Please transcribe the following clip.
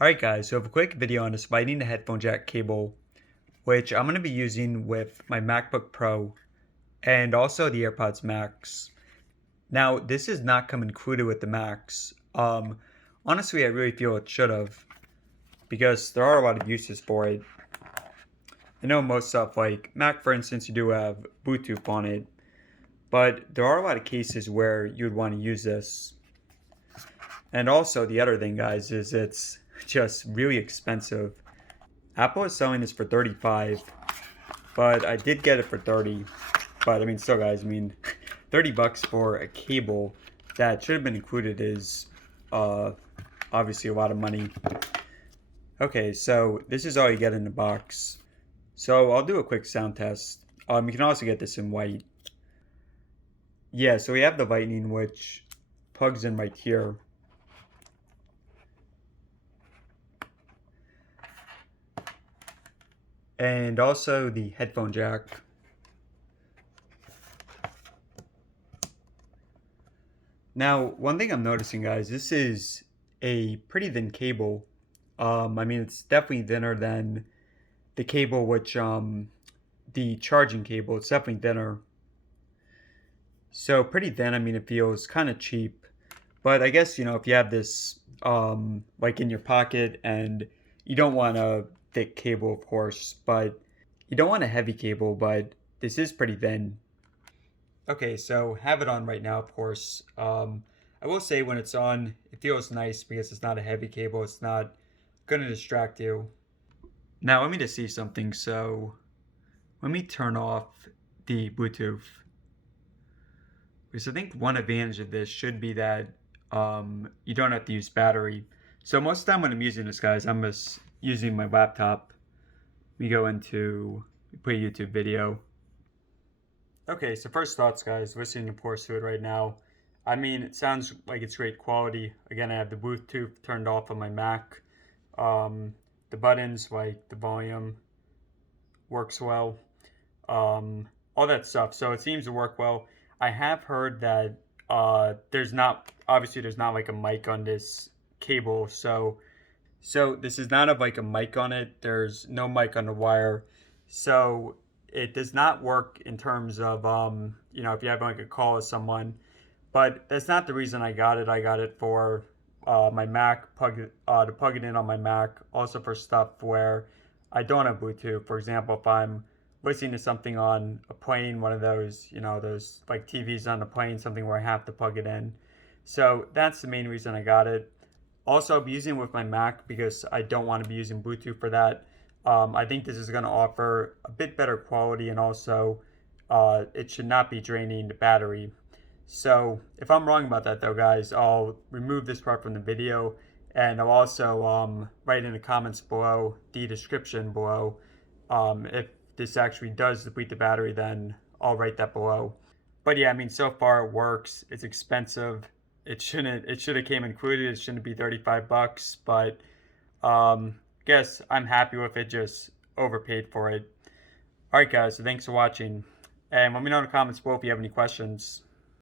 Alright guys, so I have a quick video on this Lightning to headphone jack cable, which I'm going to be using with my MacBook Pro and also the AirPods Max. Now, this is not come included with the Max. Honestly, I really feel it should have, because there are a lot of uses for it. I know most stuff like Mac, for instance, you do have Bluetooth on it, but there are a lot of cases where you would want to use this. And also, the other thing, guys, is it's just really expensive. Apple is selling this for $35, but I did get it for $30. But I mean, still, guys, I mean, $30 for a cable that should have been included is obviously a lot of money. Okay, so this is all you get in the box. So I'll do a quick sound test. You can also get this in white. Yeah, so we have the Lightning, which plugs in right here. And also the headphone jack. Now, one thing I'm noticing, guys, this is a pretty thin cable. I mean, it's definitely thinner than the cable, which, the charging cable, it's definitely thinner. So pretty thin. I mean, it feels kind of cheap. But I guess, if you have this, like in your pocket and you don't want a thick cable, of course, but you don't want a heavy cable, but this is pretty thin. Okay, so have it on right now, of course. I will say when it's on, it feels nice because it's not a heavy cable. It's not going to distract you. Now, let me just see something. So let me turn off the Bluetooth. Because I think one advantage of this should be that you don't have to use battery. So most of the time when I'm using this, guys, I'm just using my laptop. We go into, we play a YouTube video. Okay, so first thoughts, guys, listening of course to it right now. I mean, it sounds like it's great quality. Again, I have the Bluetooth turned off on my Mac. The buttons, like the volume, works well. All that stuff. So it seems to work well. I have heard that there's not like a mic on this cable. So this is not like a mic on it. There's no mic on the wire. So it does not work in terms of, if you have like a call with someone. But that's not the reason I got it. I got it for my Mac, to plug it in on my Mac. Also for stuff where I don't have Bluetooth. For example, if I'm listening to something on a plane, one of those, those like TVs on the plane, something where I have to plug it in. So that's the main reason I got it. Also, I'll be using it with my Mac because I don't want to be using Bluetooth for that. I think this is going to offer a bit better quality, and also it should not be draining the battery. So if I'm wrong about that though, guys, I'll remove this part from the video, and I'll also write in the comments below, the description below, if this actually does deplete the battery, then I'll write that below. But yeah, I mean, so far it works. It's expensive. It should have came included. It shouldn't be $35, but guess I'm happy with it. Just overpaid for it. All right, guys. So thanks for watching, and let me know in the comments below if you have any questions.